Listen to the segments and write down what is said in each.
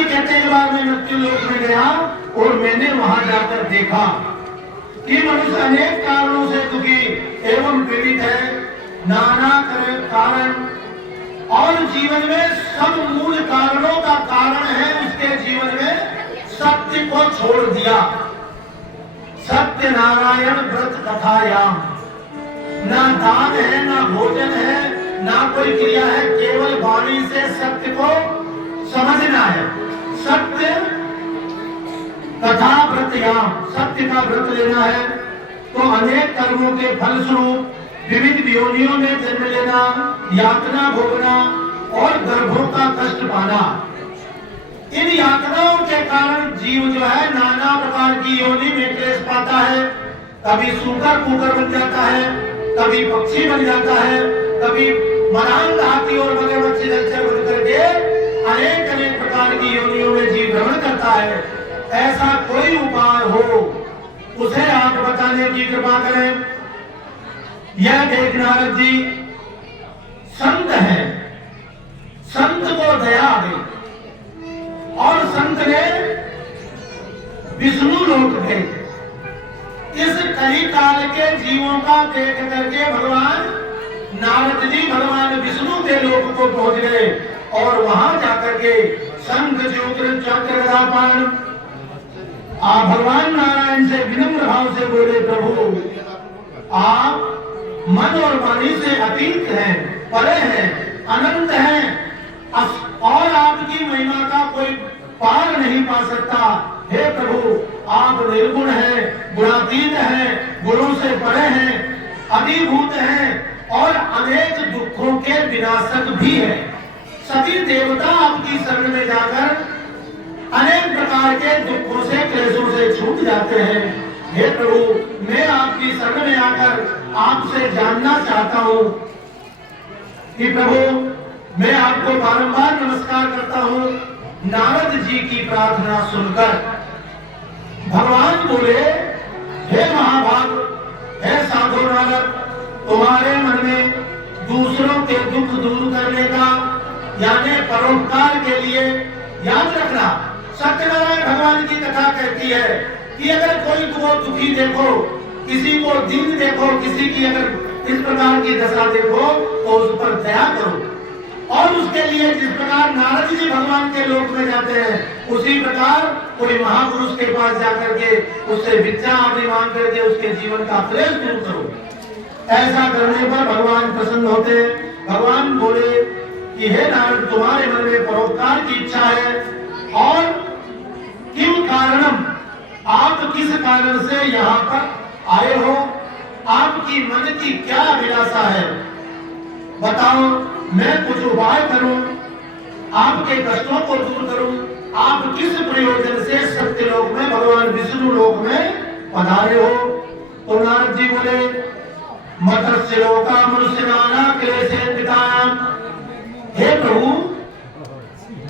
जी कहते हैं एक बार मैं मृत्यु लोक में गया और मैंने वहां जाकर देखा कि मनुष्य अनेक कारणों से दुखी एवं पीड़ित है, नाना कारण, और जीवन में सब मूल कारणों का कारण है उसके जीवन में सत्य को छोड़ दिया। सत्य नारायण व्रत कथायाम, ना दान है, ना भोजन है, ना कोई क्रिया है, केवल वाणी से सत्य को समझना है। सत्य कथा व्रतयाम, सत्य का व्रत लेना है तो अनेक कर्मों के फलस्वरूप विविध योनियों में जन्म लेना, यातना भोगना और गर्भों का कष्ट पाना। इन यातनाओं के कारण जीव जो है नाना प्रकार की योनि में क्लेश पाता है। कभी सूकर कुकर बन जाता है, कभी पक्षी बन जाता है, कभी मरांग हाथी और मगरमच्छ जलचर बन करके अनेक अनेक प्रकार की योनियों में जीव भ्रमण करता है। ऐसा कोई उपाय हो उसे आप बताने की कृपा करें। यह देख नारद जी संत है, संत को दया आ गई और संत ने विष्णु लोक गए। इस कली काल के जीवों का देख करके भगवान नारद जी भगवान विष्णु के लोक को पहुंच गए और वहां जाकर के शंख चक्र चक्र गदा बाण भगवान नारायण से विनम्र भाव से बोले, प्रभु आप मन और वाणी से अतीत हैं, परे हैं, अनंत हैं और आपकी महिमा का कोई पार नहीं पा सकता। हे प्रभु आप निर्गुण हैं, गुणातीत हैं, गुणों से परे हैं, अधिभूत हैं और अनेक दुखों के विनाशक भी हैं। सभी देवता आपकी शरण में जाकर अनेक प्रकार के दुखों से क्लेशों से छूट जाते हैं। हे प्रभु मैं आपकी शरण में आकर आपसे जानना चाहता हूँ कि प्रभु मैं आपको बारंबार नमस्कार करता हूँ। नारद जी की प्रार्थना सुनकर भगवान बोले, हे महाभाग, हे साधु नारद, तुम्हारे मन में दूसरों के दुख दूर करने का यानी परोपकार के लिए याद रखना। सत्यनारायण भगवान की कथा कहती है कि अगर कोई को दुखी देखो, किसी को दीन देखो, किसी की अगर इस प्रकार की दशा देखो तो उस पर दया करो। और उसके लिए जिस प्रकार नारद जी भगवान के लोक में जाते हैं उसी प्रकार कोई महापुरुष के पास जाकर के उससे भिक्षा आदि मांग करके उसके जीवन का क्लेश दूर करो। ऐसा करने पर भगवान प्रसन्न होते। भगवान बोले कि हे नारद तुम्हारे मन में परोपकार की इच्छा है और किम कारणम, आप किस कारण से यहाँ पर आए हो, आपकी मन की क्या अभिलाषा है बताओ, मैं कुछ उपाय करूं, आपके कष्टों को दूर करूं। आप किस प्रयोजन से सत्यलोक में भगवान विष्णु लोक में पधारे हो। तो नारद जी बोले, मत्स्य लोका मनुष्य नाना क्लेशे पितायाम, हे प्रभु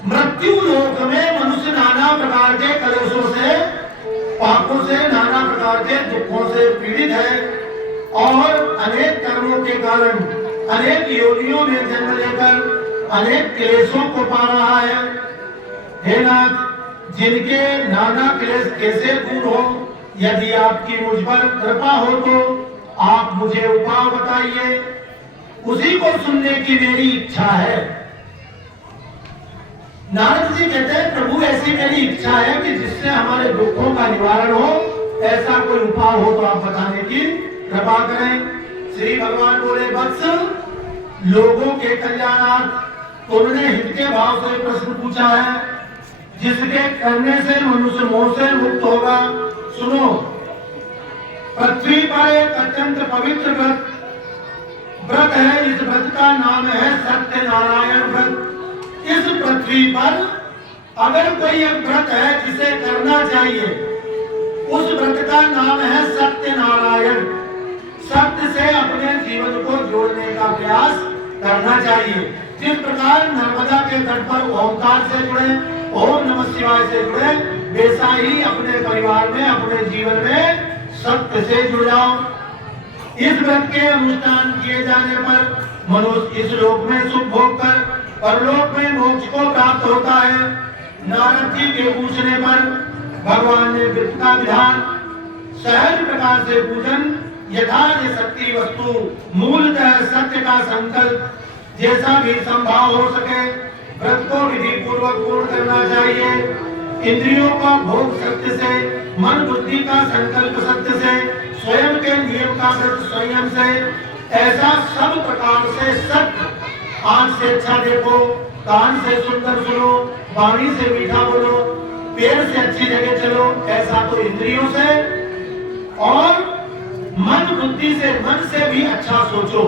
मृत्यु लोक में मनुष्य नाना प्रकार के कलेशों से, पापों से, नाना प्रकार के दुखों से पीड़ित है और अनेक कर्मों के कारण अनेक योनियों में जन्म लेकर अनेक क्लेशों को पा रहा है। हे नाथ, जिनके नाना क्लेश कैसे दूर हो, यदि आपकी मुझ पर कृपा हो तो आप मुझे उपाय बताइए, उसी को सुनने की मेरी इच्छा है। नारद जी कहते हैं, प्रभु ऐसी मेरी इच्छा है कि जिससे हमारे दुखों का निवारण हो, ऐसा कोई उपाय हो तो आप बताने की कृपा करें। श्री भगवान बोले, वत्स लोगों के कल्याणार्थ तुमने हित के भाव से प्रश्न पूछा है, जिसके करने से मनुष्य मोह से मुक्त होगा। सुनो, पृथ्वी पर एक अत्यंत पवित्र व्रत है। इस व्रत का नाम है सत्यनारायण व्रत। इस पृथ्वी पर अगर कोई एक व्रत है जिसे करना चाहिए, उस व्रत का नाम है सत्यनारायण। सत्य से अपने जीवन को जोड़ने का प्रयास करना चाहिए। जिस प्रकार नर्मदा के तट पर ओंकार से जुड़े, ओम नमः शिवाय से जुड़े, वैसा ही अपने परिवार में, अपने जीवन में सत्य से जुड़ जाओ। इस व्रत के अनुष्ठान किए जाने पर मनुष्य इस लोक में सुख भोग कर परलोक में मोक्ष को प्राप्त होता है। नारद जी के पूछने पर भगवान ने व्रत का विधान सहज प्रकार से पूजन यथार्थ शक्ति वस्तु मूलतः सत्य का संकल्प जैसा भी संभव हो सके व्रत को विधि पूर्वक पूर्ण करना चाहिए। इंद्रियों का भोग सत्य से, मन बुद्धि का संकल्प सत्य से, स्वयं के नियम का व्रत स्वयं से, ऐसा सब प्रकार से सत्य। आंख से अच्छा देखो, कान से सुंदर सुनो, वाणी से मीठा बोलो, पैर से अच्छी जगह चलो, ऐसा तो इंद्रियों से, और मन बुद्धि से, मन से भी अच्छा सोचो।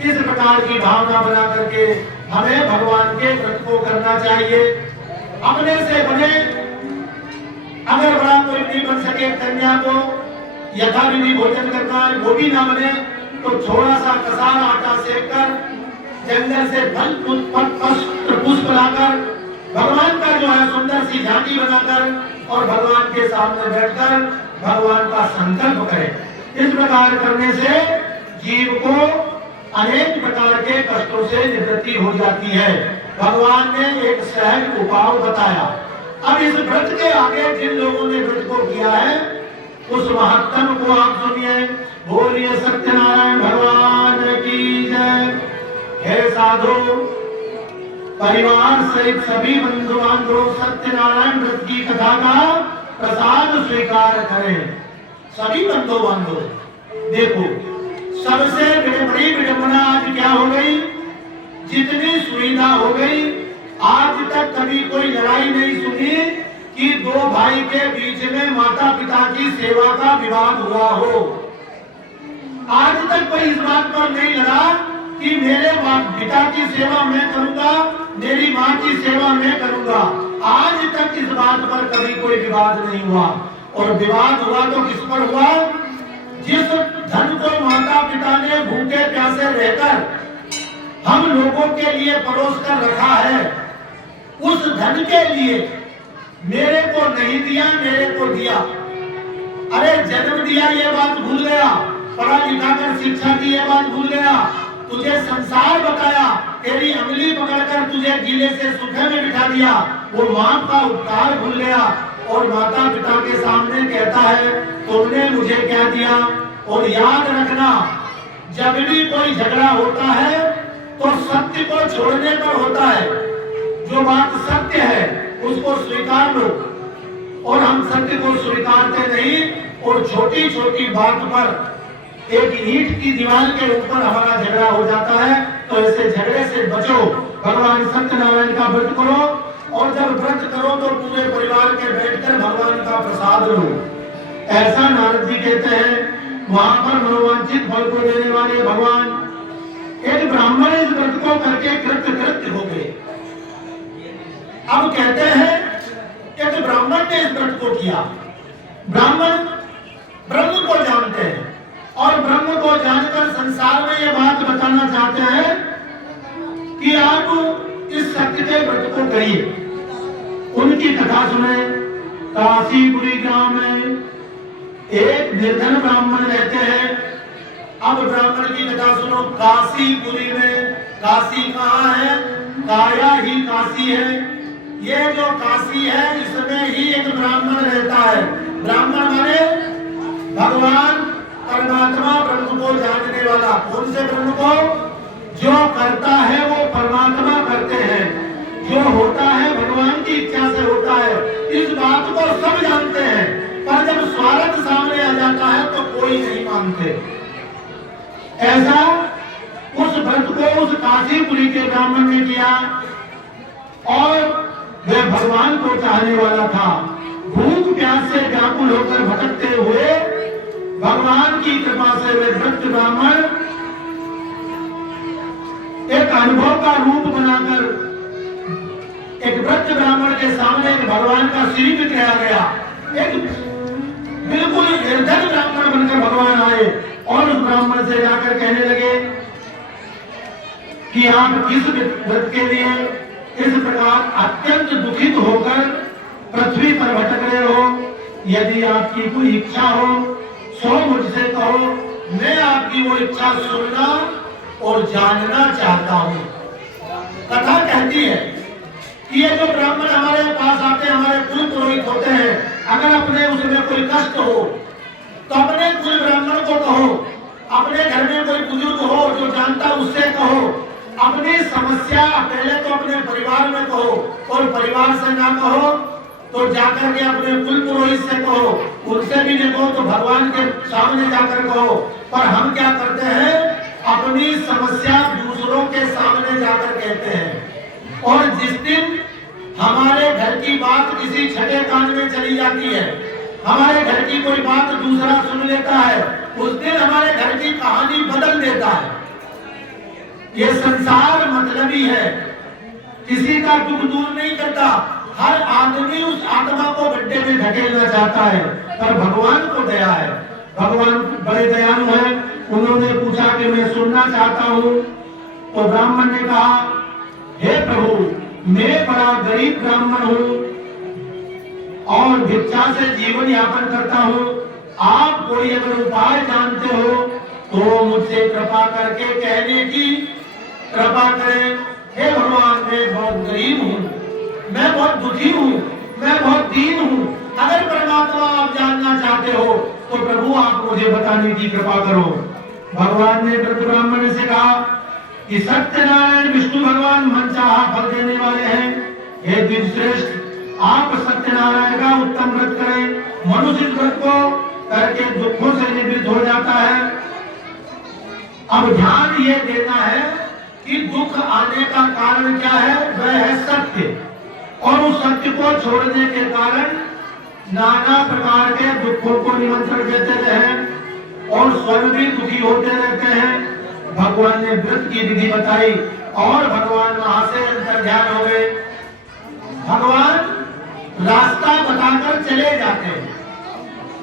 इस प्रकार की भावना बना करके हमें भगवान के व्रत को करना चाहिए। अपने से बने, अगर बड़ा कोई नहीं बन सके, कन्या को यथाविधि भोजन करना है, वो भी ना बने तो थोड़ा सा कसार आटा सेक कर, जंगल से फल पुष्प लाकर, भगवान का जो है सुंदर सी झांकी बनाकर और भगवान के सामने बैठकर भगवान का संकल्प करें। इस प्रकार करने से जीव को अनेक प्रकार के कष्टों से निवृत्ति हो जाती है। भगवान ने एक सहज उपाय बताया। अब इस व्रत के आगे जिन लोगों ने व्रत को किया है उस महात्म को आप सुनिए। बोलिए सत्यनारायण भगवान की जय। हे साधु, परिवार सहित सभी बंधु बांधव सत्यनारायण व्रत की कथा का प्रसाद स्वीकार करें। सभी बंधु बांधव देखो, सबसे बड़ी विडंबना आज क्या हो गई, जितनी सुविधा हो गई, आज तक कभी कोई लड़ाई नहीं सुनी कि दो भाई के बीच में माता पिता की सेवा का विवाद हुआ हो। आज तक कोई इस बात पर नहीं लड़ा कि मेरे पिता की सेवा मैं करूंगा, मेरी माँ की सेवा मैं करूंगा। आज तक इस बात पर कभी कोई विवाद नहीं हुआ। और विवाद हुआ तो किस पर हुआ, जिस धन को माता पिता ने भूखे प्यासे रहकर हम लोगों के लिए परोस कर रखा है, उस धन के लिए मेरे को नहीं दिया, मेरे को दिया। अरे जन्म दिया ये बात भूल गया, पढ़ा लिखा कर शिक्षा दी ये बात भूल गया, तुझे संसार बताया, तेरी अंगुली पकड़कर तुझे गीले से सूखे में बिठा दिया, वो माँ का उपकार भूल गया और माता पिता के सामने कहता है तुमने मुझे क्या दिया। और याद रखना, जब भी कोई झगड़ा होता है तो सत्य को छोड़ने पर होता है। जो बात सत्य है उसको स्वीकार लो, और हम सत्य को स्वीकारते नहीं और छोटी छोटी बात पर एक ईंट की दीवार के ऊपर हमारा झगड़ा हो जाता है। तो ऐसे झगड़े से बचो, भगवान सत्यनारायण का व्रत करो, और जब व्रत करो तो पूरे परिवार के बैठकर भगवान का प्रसाद लो। ऐसा नारद जी कहते हैं। वहां पर मनोवांछित फल को देने वाले भगवान, एक ब्राह्मण इस व्रत को करके कृतकृत्य हो गए। अब कहते हैं एक ब्राह्मण ने इस व्रत को किया। ब्राह्मण ब्रह्म को जानते हैं और ब्रह्म को जानकर संसार में ये बात बताना चाहते हैं कि आप इस सत्य के व्रत को करिए। उनकी कथा सुने। काशीपुरी ग्राम में एक निर्धन ब्राह्मण रहते हैं। अब ब्राह्मण की कथा सुनो। काशीपुरी में, काशी कहाँ है, काया ही काशी है। ये जो काशी है इसमें ही एक ब्राह्मण रहता है। ब्राह्मण माने भगवान परमात्मा ब्रह्म को जानने वाला। कौन से ब्रह्म को? जो करता है वो परमात्मा करते हैं, जो होता है भगवान की इच्छा से होता है। इस बात को सब जानते हैं, पर जब स्वार्थ सामने आ जाता है तो कोई नहीं मानते। ऐसा उस व्रत को उस काशीपुरी के ब्राह्मण ने किया और वह भगवान को चाहने वाला था। भूख प्यास से व्याकुल होकर भटकते हुए भगवान की कृपा से वह व्रत ब्राह्मण एक अनुभव का रूप बनाकर एक व्रत ब्राह्मण के सामने एक भगवान का श्री दिखाया गया। एक बिल्कुल निर्धन ब्राह्मण बनकर भगवान आए और उस ब्राह्मण से जाकर कहने लगे कि आप किस व्रत के लिए इस प्रकार अत्यंत दुखित होकर पृथ्वी पर भटक रहे हो? यदि आपकी कोई इच्छा हो सो मुझसे कहो, मैं आपकी वो इच्छा सुनना और जानना चाहता हूं। कथा कहती है कि ये जो ब्राह्मण हमारे पास आते हैं, हमारे कुल पुरोहित होते हैं, अगर अपने उसमें कोई कष्ट हो तो अपने कुल ब्राह्मण को कहो, अपने घर में कोई बुजुर्ग हो जो जानता उससे कहो, अपनी समस्या पहले तो अपने परिवार में कहो, और परिवार से ना कहो तो जाकर के अपने कुल पुरोहित से कहो, उनसे भी नहीं कहो तो भगवान के सामने जाकर कहो। पर हम क्या करते हैं, अपनी समस्या दूसरों के सामने जाकर कहते हैं, और जिस दिन हमारे घर की बात किसी छठे कान में चली जाती है, हमारे घर की कोई बात दूसरा सुन लेता है, उस दिन हमारे घर की कहानी बदल देता है। ये संसार मतलबी है, किसी का दुख दूर नहीं करता, हर आदमी उस आत्मा को गड्ढे में धकेलना चाहता है, पर भगवान को दया है, भगवान बड़े दयालु हैं। उन्होंने पूछा कि मैं सुनना चाहता हूँ, तो ब्राह्मण ने कहा, हे प्रभु, मैं बड़ा गरीब ब्राह्मण हूँ और भिक्षा से जीवन यापन करता हूँ, आप कोई अगर उपाय जानते हो तो मुझसे कृपा करके कहने की कृपा करें। हे भगवान, मैं बहुत गरीब हूँ, मैं बहुत दुखी हूँ, मैं बहुत दीन हूँ, अगर परमात्मा आप जानना चाहते हो तो प्रभु आप मुझे बताने की कृपा करो। भगवान ने वृद्ध ब्राह्मण से कहा कि सत्यनारायण विष्णु भगवान मनचाहा फल देने वाले हैं। हे द्विजश्रेष्ठ, आप सत्यनारायण का उत्तम व्रत करें, मनुष्य इस व्रत को करके दुखों से निवृत्त हो जाता है। अब ध्यान ये देना है कि दुख आने का कारण क्या है, वह है सत्य, और उस सत्य को छोड़ने के कारण नाना प्रकार के दुखों को निमंत्रण देते रहे और स्वयं भी दुखी होते रहते हैं। भगवान ने व्रत की विधि बताई और भगवान वहां से अंतर्ध्यान हो गए। भगवान रास्ता बताकर चले जाते हैं,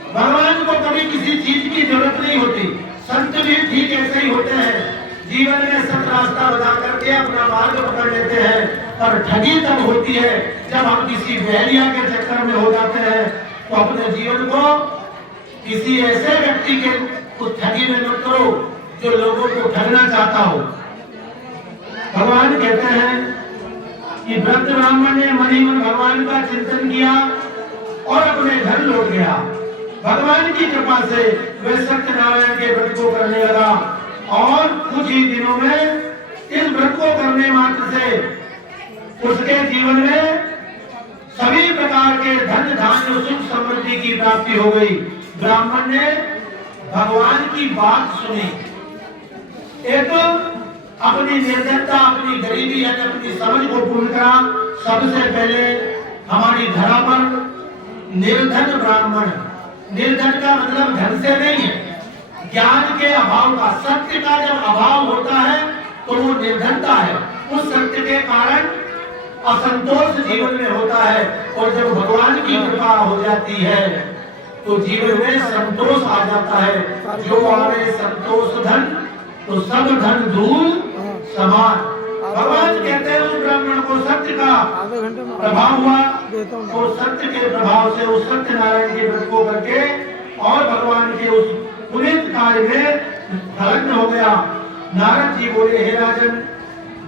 भगवान को कभी किसी चीज की जरूरत नहीं होती। संत भी ठीक ऐसे ही होते हैं, जीवन में सत रास्ता बता करके अपना मार्ग पकड़ लेते हैं, पर ठगी तब होती है जब हम किसी बहलिया के चक्कर में हो जाते हैं। तो अपने जीवन को किसी ऐसे व्यक्ति के उस ठगी में मत करो जो लोगों को ठगना चाहता हो। भगवान कहते हैं कि वृद्ध ब्राह्मण ने मन ही मन भगवान का चिंतन किया और अपने घर लौट गया। भगवान की कृपा से वह सत्यनारायण के व्रत को करने लगा और कुछ ही दिनों में इस व्रत को करने मात्र से उसके जीवन में सभी प्रकार के धन धान्य सुख समृद्धि की प्राप्ति हो गई। ब्राह्मण ने भगवान की बात सुनी, एक अपनी निर्धनता, अपनी गरीबी यानी अपनी समझ को पूर्ण करा। सबसे पहले हमारी धरा पर निर्धन ब्राह्मण, निर्धन का मतलब धन से नहीं है, ज्ञान के अभाव का, सत्य का जब अभाव होता है तो वो निर्धनता है। उस सत्य के कारण असंतोष जीवन में होता है, और जब भगवान की कृपा हो जाती है तो जीवन में संतोष आ जाता है। जो आवे संतोष धन तो सब धन धूल समान। भगवान कहते हैं उस ब्राह्मण को सत्य का प्रभाव हुआ, और सत्य के प्रभाव से उस सत्यनारायण के व्रत को करके और भगवान के उस पुनीत कार्य में संलग्न हो गया। नारद जी बोले, हे राजन,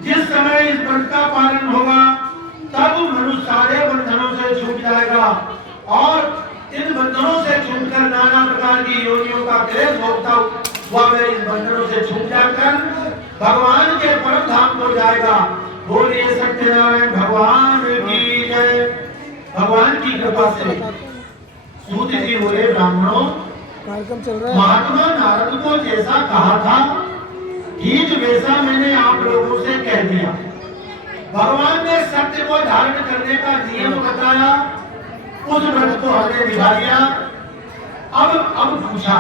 जिस समय इस व्रत का पालन होगा तब मनुष्य सारे बंधनों से छूट जाएगा, और इन बंधनों से छूटकर नाना प्रकार की योनियों का क्लेश भोगता हुआ वे इस बंधनों से छूट जाकर भगवान के परम धाम को जाएगा। बोलिए सत्यनारायण भगवान की जय। भगवान की कृपा से सूत जी बोले, ब्राह्मणों, कार्यक्रम चल रहा है। महात्मा नारद को जैसा कहा था ठीक वैसा मैंने आप लोगों से कह दिया। भगवान ने सत्य को धारण करने का नियम बताया, उस व्रत को हमने निभा लिया। अब पूछा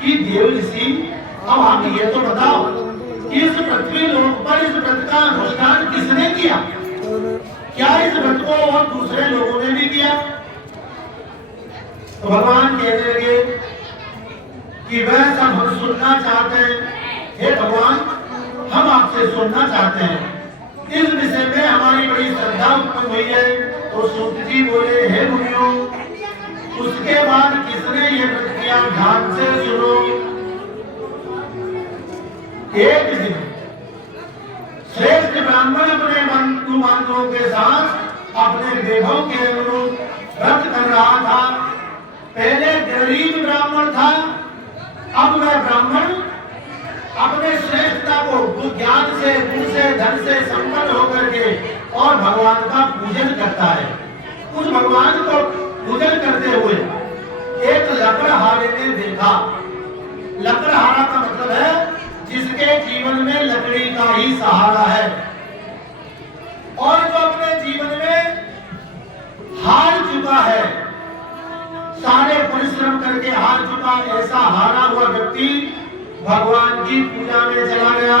कि देव ऋषि, अब आप ये तो बताओ कि इस पृथ्वी लोक पर इस व्रत का अनुष्ठान किसने किया? क्या इस व्रत को और दूसरे लोगों ने भी किया? तो भगवान कहने लगे कि वह सब हम सुनना चाहते हैं। हे भगवान, हम आपसे सुनना चाहते हैं, इस विषय में हमारी बड़ी श्रद्धा उत्पन्न हुई है। तो सूत जी बोले, हे मुनियों, उसके बाद किसने ये व्रत किया? ध्यान से सुनो। एक दिन श्रेष्ठ ब्राह्मण अपने बंधु बांधवों के साथ अपने देहों के अनुरूप व्रत कर रहा था। पहले गरीब ब्राह्मण था, अब वह ब्राह्मण अपने श्रेष्ठता को ज्ञान से, गुण से, धन से संपन्न होकर के और भगवान का पूजन करता है। उस भगवान को पूजन करते हुए एक लकड़हारे ने देखा। लकड़हारा का मतलब है जिसके जीवन में लकड़ी का ही सहारा है और जो अपने जीवन में हार चुका है, सारे परिश्रम करके हार चुका, ऐसा हारा हुआ व्यक्ति भगवान की पूजा में चला गया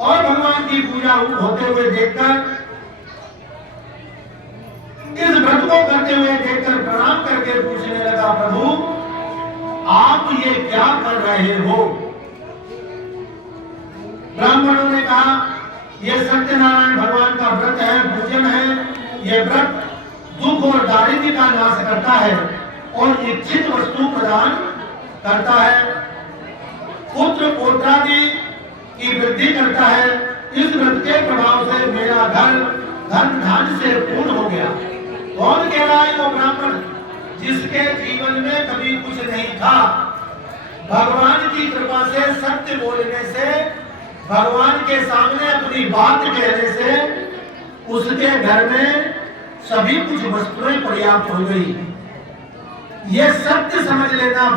और भगवान की पूजा होते हुए देखकर, इस व्रत को करते हुए देखकर प्रणाम करके पूछने लगा, प्रभु आप ये क्या कर रहे हो? ब्राह्मणों ने कहा, ये सत्यनारायण भगवान का व्रत है, पूजन है। ये व्रत दुख और दारिद्र्य का नाश करता है और इच्छित वस्तु प्रदान करता है, पुत्र पौत्रादि की वृद्धि करता है। इस व्रत के प्रभाव से मेरा घर धन धान्य से पूर्ण हो गया। कौन कह रहा है? वो ब्राह्मण जिसके जीवन में कभी कुछ नहीं था, भगवान की कृपा से, सत्य बोलने से, भगवान के सामने अपनी बात कहने से उसके घर में सभी कुछ वस्तुएं पर्याप्त हो गई। ये सत्य समझ लेना।